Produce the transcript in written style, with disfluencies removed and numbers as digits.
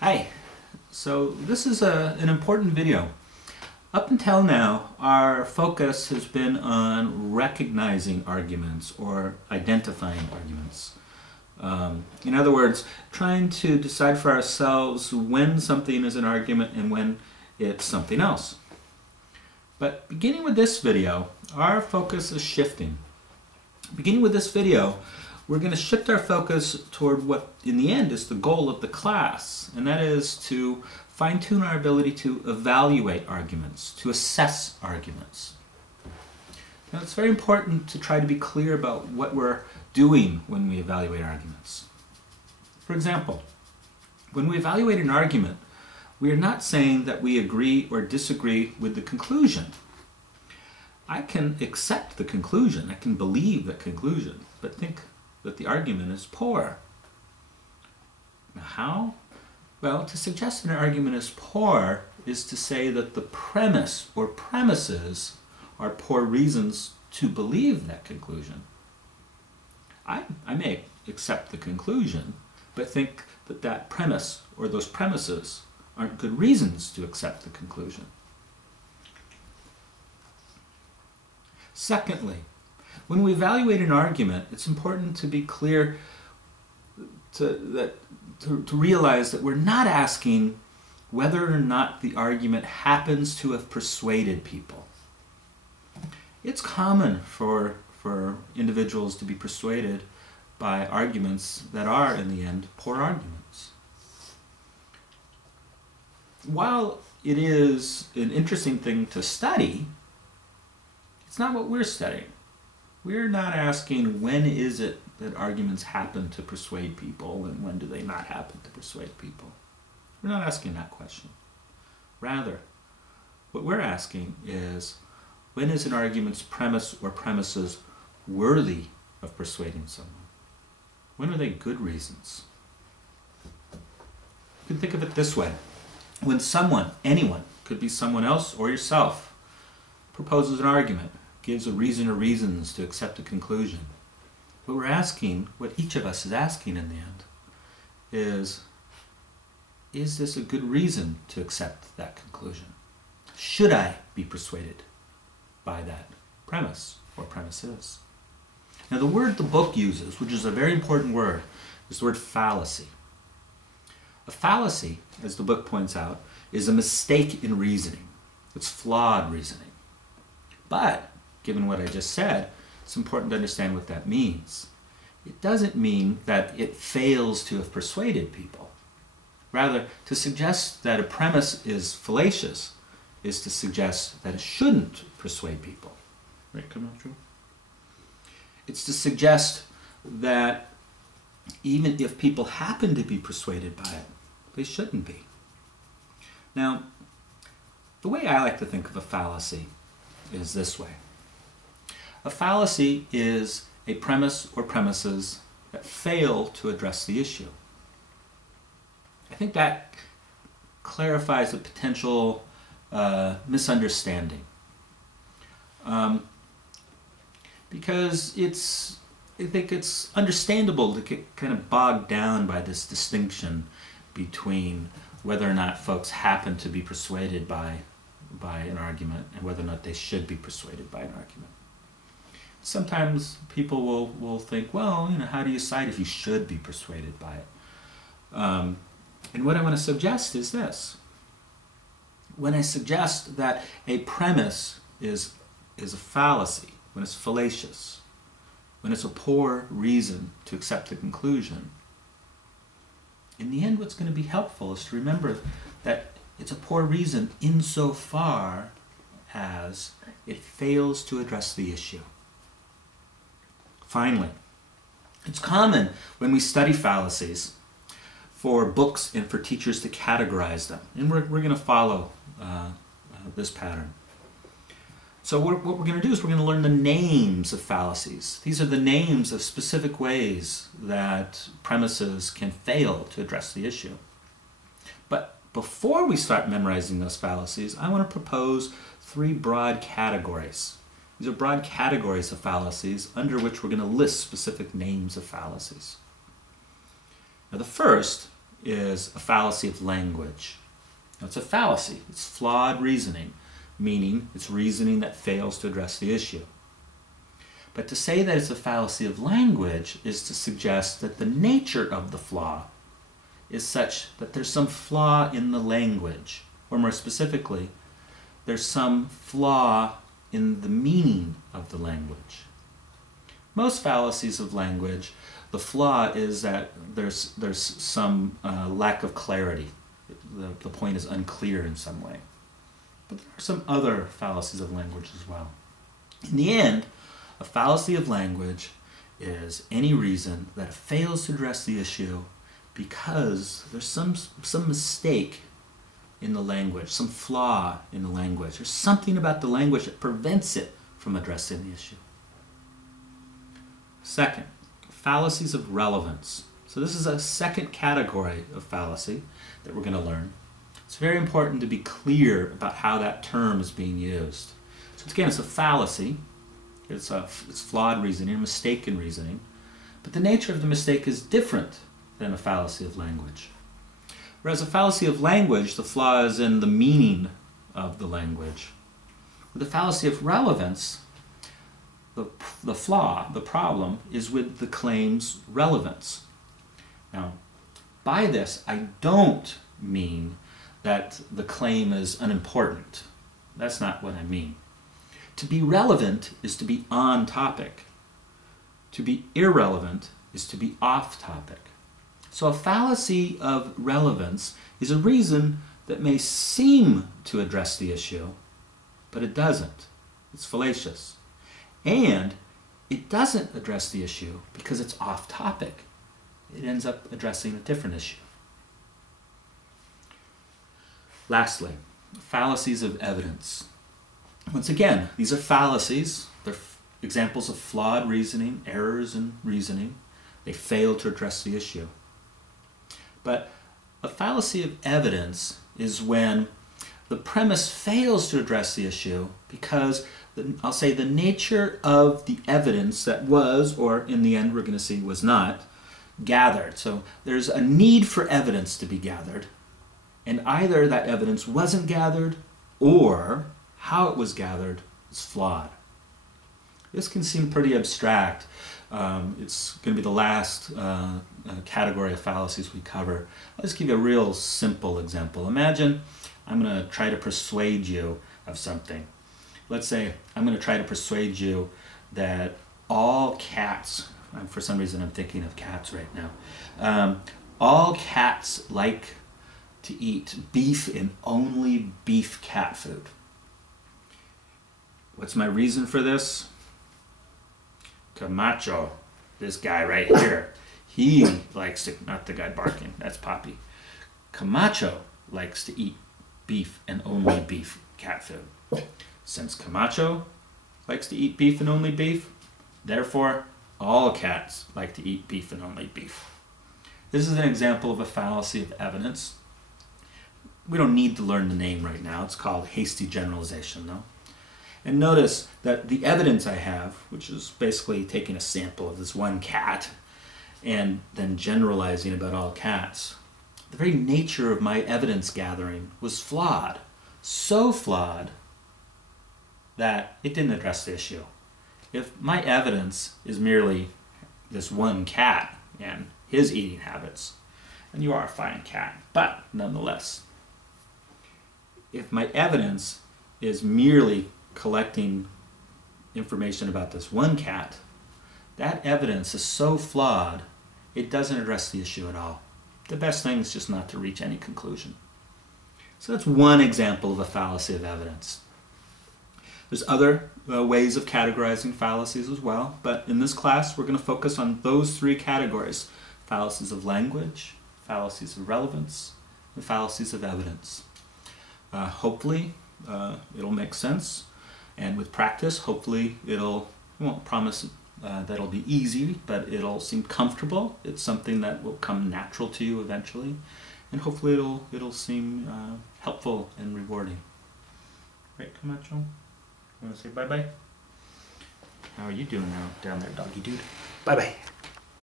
Hi, so this is an important video. Up until now, our focus has been on recognizing arguments or identifying arguments. In other words, trying to decide for ourselves when something is an argument and when it's something else. But beginning with this video, our focus is shifting. Beginning with this video, we're going to shift our focus toward what, in the end, is the goal of the class, and that is to fine-tune our ability to evaluate arguments, to assess arguments. Now, it's very important to try to be clear about what we're doing when we evaluate arguments. For example, when we evaluate an argument, we are not saying that we agree or disagree with the conclusion. I can accept the conclusion, I can believe the conclusion, but think that the argument is poor. Now, how? Well, to suggest an argument is poor is to say that the premise or premises are poor reasons to believe that conclusion. I may accept the conclusion, but think that that premise or those premises aren't good reasons to accept the conclusion. Secondly, when we evaluate an argument, it's important to be clear to realize that we're not asking whether or not the argument happens to have persuaded people. It's common for individuals to be persuaded by arguments that are, in the end, poor arguments. While it is an interesting thing to study, it's not what we're studying. We're not asking when is it that arguments happen to persuade people and when do they not happen to persuade people. We're not asking that question. Rather, what we're asking is when is an argument's premise or premises worthy of persuading someone? When are they good reasons? You can think of it this way. When someone, anyone, could be someone else or yourself, proposes an argument, gives a reason or reasons to accept a conclusion, what we're asking, what each of us is asking in the end, is this a good reason to accept that conclusion? Should I be persuaded by that premise or premises? Now, the word the book uses, which is a very important word, is the word fallacy. A fallacy, as the book points out, is a mistake in reasoning. It's flawed reasoning. But given what I just said, it's important to understand what that means. It doesn't mean that it fails to have persuaded people. Rather, to suggest that a premise is fallacious is to suggest that it shouldn't persuade people. Right, come on, true? It's to suggest that even if people happen to be persuaded by it, they shouldn't be. Now, the way I like to think of a fallacy is this way. A fallacy is a premise or premises that fail to address the issue. I think that clarifies a potential misunderstanding. Because I think it's understandable to get kind of bogged down by this distinction between whether or not folks happen to be persuaded by an argument and whether or not they should be persuaded by an argument. Sometimes people will think, well, how do you decide if you should be persuaded by it? And what I want to suggest is this. When I suggest that a premise is a fallacy, when it's fallacious, when it's a poor reason to accept the conclusion, in the end what's going to be helpful is to remember that it's a poor reason insofar as it fails to address the issue. Finally, it's common when we study fallacies for books and for teachers to categorize them. And we're going to follow this pattern. So what we're going to do is we're going to learn the names of fallacies. These are the names of specific ways that premises can fail to address the issue. But before we start memorizing those fallacies, I want to propose 3 broad categories. These are broad categories of fallacies under which we're going to list specific names of fallacies. Now, the first is a fallacy of language. Now, it's a fallacy. It's flawed reasoning, meaning it's reasoning that fails to address the issue. But to say that it's a fallacy of language is to suggest that the nature of the flaw is such that there's some flaw in the language, or more specifically, there's some flaw in the meaning of the language. Most fallacies of language, the flaw is that there's some lack of clarity. The point is unclear in some way. But there are some other fallacies of language as well. In the end, a fallacy of language is any reason that fails to address the issue because there's some mistake in the language, some flaw in the language. There's something about the language that prevents it from addressing the issue. Second, fallacies of relevance. So this is a second category of fallacy that we're going to learn. It's very important to be clear about how that term is being used. So again, it's a fallacy. It's flawed reasoning, mistaken reasoning. But the nature of the mistake is different than a fallacy of language. Whereas a fallacy of language, the flaw is in the meaning of the language. With a fallacy of relevance, the flaw, the problem, is with the claim's relevance. Now, by this, I don't mean that the claim is unimportant. That's not what I mean. To be relevant is to be on topic. To be irrelevant is to be off topic. So a fallacy of relevance is a reason that may seem to address the issue, but it doesn't. It's fallacious. And it doesn't address the issue because it's off topic. It ends up addressing a different issue. Lastly, fallacies of evidence. Once again, these are fallacies. They're examples of flawed reasoning, errors in reasoning. They fail to address the issue. But a fallacy of evidence is when the premise fails to address the issue because, I'll say, the nature of the evidence that was, or in the end we're going to see was not, gathered. So there's a need for evidence to be gathered, and either that evidence wasn't gathered or how it was gathered is flawed. This can seem pretty abstract. It's going to be the last category of fallacies we cover. I'll just give you a real simple example. Imagine I'm going to try to persuade you of something. Let's say I'm going to try to persuade you that all cats, for some reason I'm thinking of cats right now, all cats like to eat beef and only beef cat food. What's my reason for this? Camacho, this guy right here, he likes to, not the guy barking, that's Poppy. Camacho likes to eat beef and only beef cat food. Since Camacho likes to eat beef and only beef, therefore all cats like to eat beef and only beef. This is an example of a fallacy of evidence. We don't need to learn the name right now. It's called hasty generalization, though. And notice that the evidence I have, which is basically taking a sample of this one cat and then generalizing about all cats, the very nature of my evidence gathering was flawed. So flawed that it didn't address the issue. If my evidence is merely this one cat and his eating habits, and you are a fine cat, but nonetheless, if my evidence is merely collecting information about this one cat, that evidence is so flawed, it doesn't address the issue at all. The best thing is just not to reach any conclusion. So that's one example of a fallacy of evidence. There's other ways of categorizing fallacies as well, but in this class we're going to focus on those three categories: fallacies of language, fallacies of relevance, and fallacies of evidence. Hopefully it'll make sense, and with practice hopefully I won't promise that it'll be easy, but it'll seem comfortable. It's something that will come natural to you eventually, and hopefully it'll seem helpful and rewarding. Right, Camacho? You want to say bye-bye? How are you doing now down there, doggy dude? Bye-bye.